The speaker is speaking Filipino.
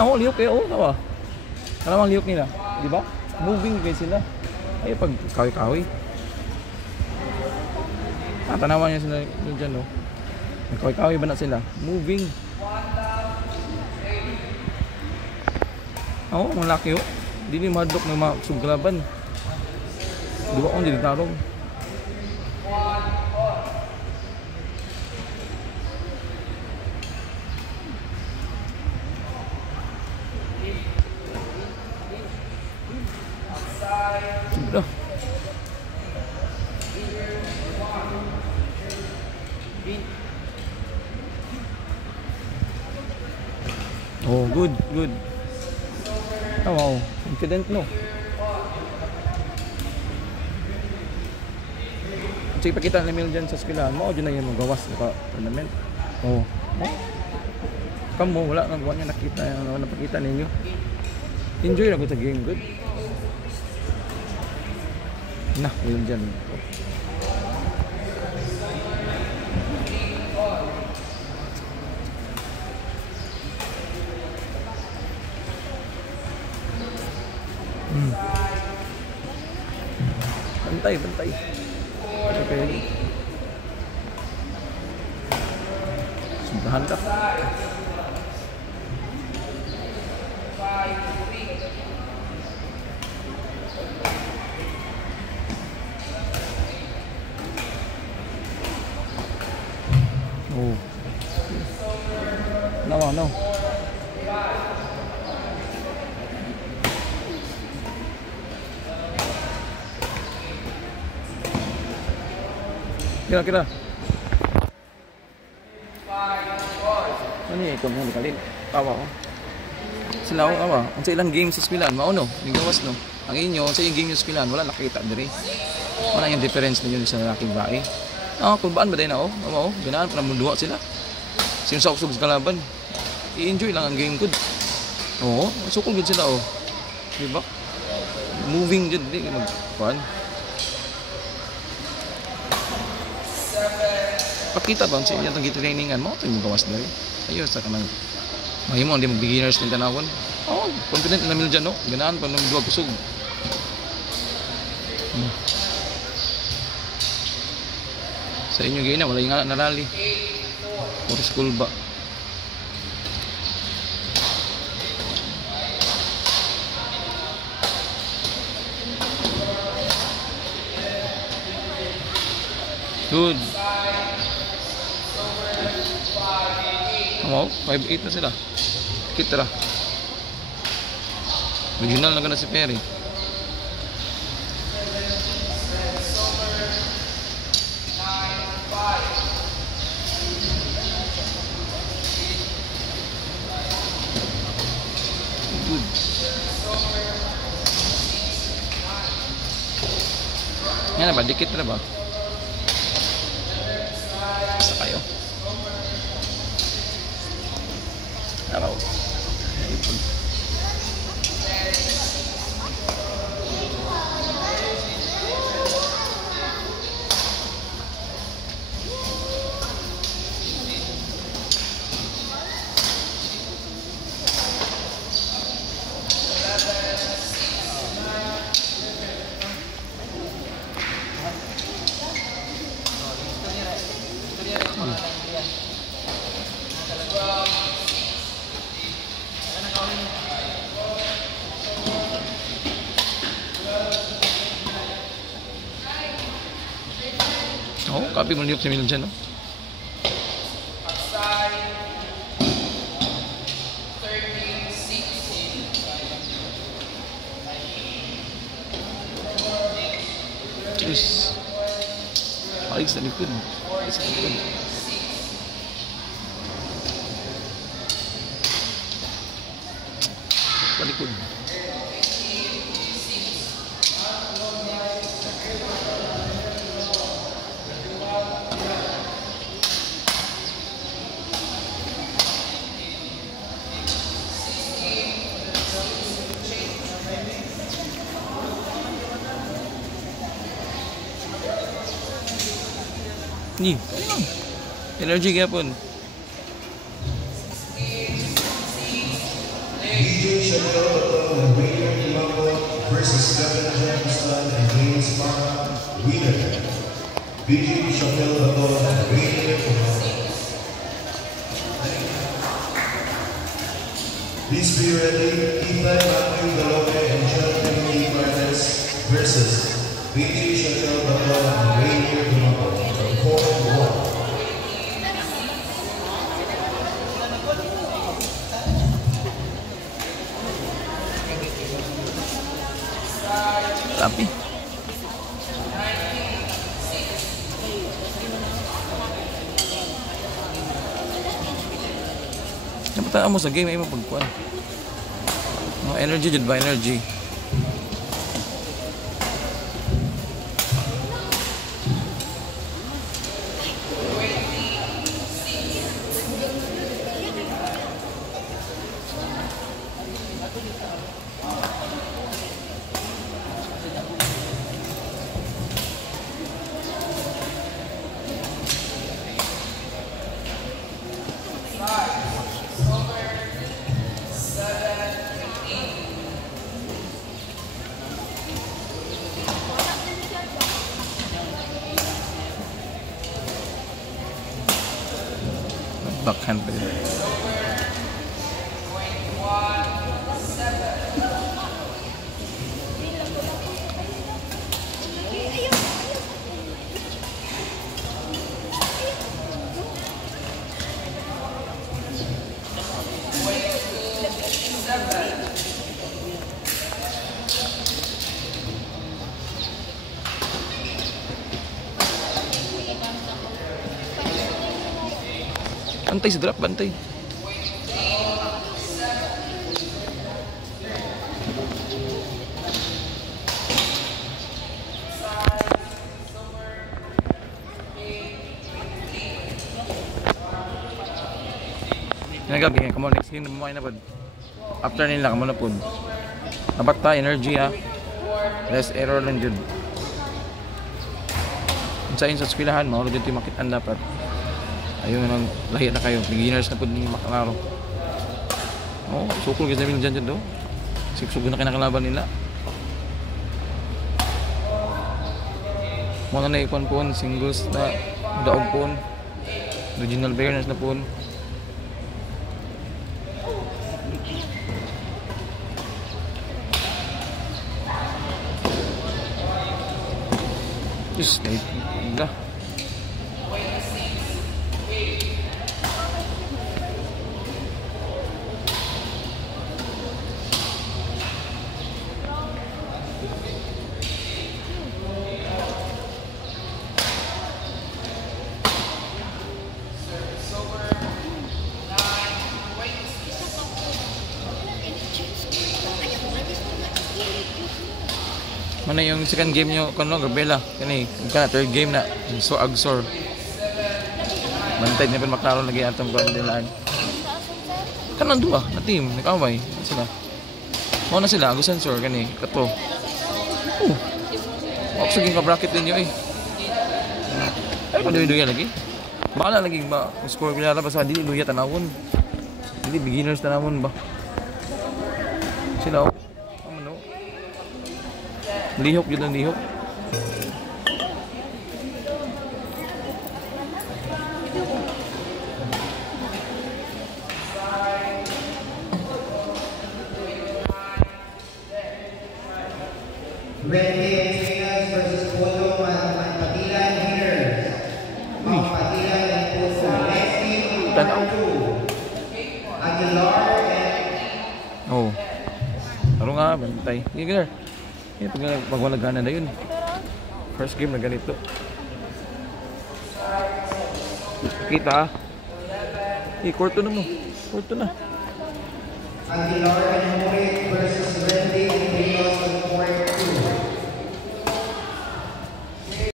Ako, liyok kayo. Oo, tawa. Alam ang liyok nila. Di ba? Moving kayo sila. Ay, pag kawi-kawi. Tanawan niya sila dyan, no? Kawi-kawi ba na sila? Moving. Oo, mga laki, oh. Hindi ni madlock ng mga suglaban. Dua akong jadi tarong. Sudah. Oh, good, good. Oh, wow, confident no. Sige, pakita namin dyan sa eskwelahan mo. O, dyan na yung magawas sa tournament. Oh, oh. Kamu, wala nang niya nakita. Wala napakita ninyo. Enjoy na ko sa game, good. Nah, yun dyan. Bantay, bantay. Okay. Subrahan ka. Oh. No. Kira-kira. Ano yung ikon mo? Kalin. Tawa ko. Sila ko kawa. Ang sa ilang game sa eskwelahan, mauno. Nagawas no. Ang inyo, sa ilang game sa eskwelahan, wala nakita diri. Wala yung difference ninyo sa lalaking bae. Ah, kulbaan ba tayo na oh? Oo, ganaan pa naman duwa sila. Sinusok-sok sa kalaban. I-enjoy lang ang game good. Oo, sukol good sila oh. Diba? Moving dyan, di mag-kuhan. Pakita ba sa inyo itong gitrainingan mo? Ito yung gawas dari. Ayos, sa kanang mahimo, hindi mag-beginners din tanawon. Oo, confident na namin dyan, no? Ganaan pa namin duwa kusog. Sa inyo gina, wala yung narali. For school ba? Good. Wow, 5'8 na sila. Kitra. Regional na gana si Perry. Good. Yan na ba? Dikit na ba? Basta kayo. Araw. Oh, copy mo niyok si Milon dyan, no? Cheers. Palig sa likod. Palig sa likod. Palikod. Ni, energy gapon. DJ Chanel Bato and Rainier Tumaco versus Kevin Jefferson and James Mara. Winner. DJ Chanel Bato and Rainier Tumaco. Please be ready. Ethan Matthew Galope and John Emily Martinez versus DJ Chanel Bato and Rainier Tumaco. From Court 1. Tapi napataan mo sa game ay mo pagkuhan. No, energy jud ba energy. Backhand pa yun. Bantay sa drop, bantay. Kinagagi, come on, next game na bumahay na po. After nila, come on na po. Dapat ta, energy ha. Less error lang dyan. Sa eskwelahan, mahulog dyan ito yung makitaan dapat. Ayun nang lahi na kayo, beginners na po din makalaro. Oh, sukul guys namin dyan do. Siksugo na kinakalaban nila. Mga na ikon po, singles na daog po. Original beginners na po. Just like that. Mana yung second game nyo kung Gabela kani ka third game na so Agsor bantay na pa maklaro lagi atong bandilaan kanan duwa na team nakaway sila mo na sila Agus Sensor kani kato oxygen ka bracket din yo ay paduy-duya lagi baka lagi ba score kaya ba sa dili duya tanawon dili beginners tanawon ba sila lihok yun ang lihok. Red Vegas versus Polo Manpatilan winners. Manpatilan and Polo. Next game, Aguilar and... Oh. Taro nga, bantay. Sige, pagwalagana na yun. First game na ganito. Kita ha. Kurto na mo. Kurto na. Aguilar and Morit versus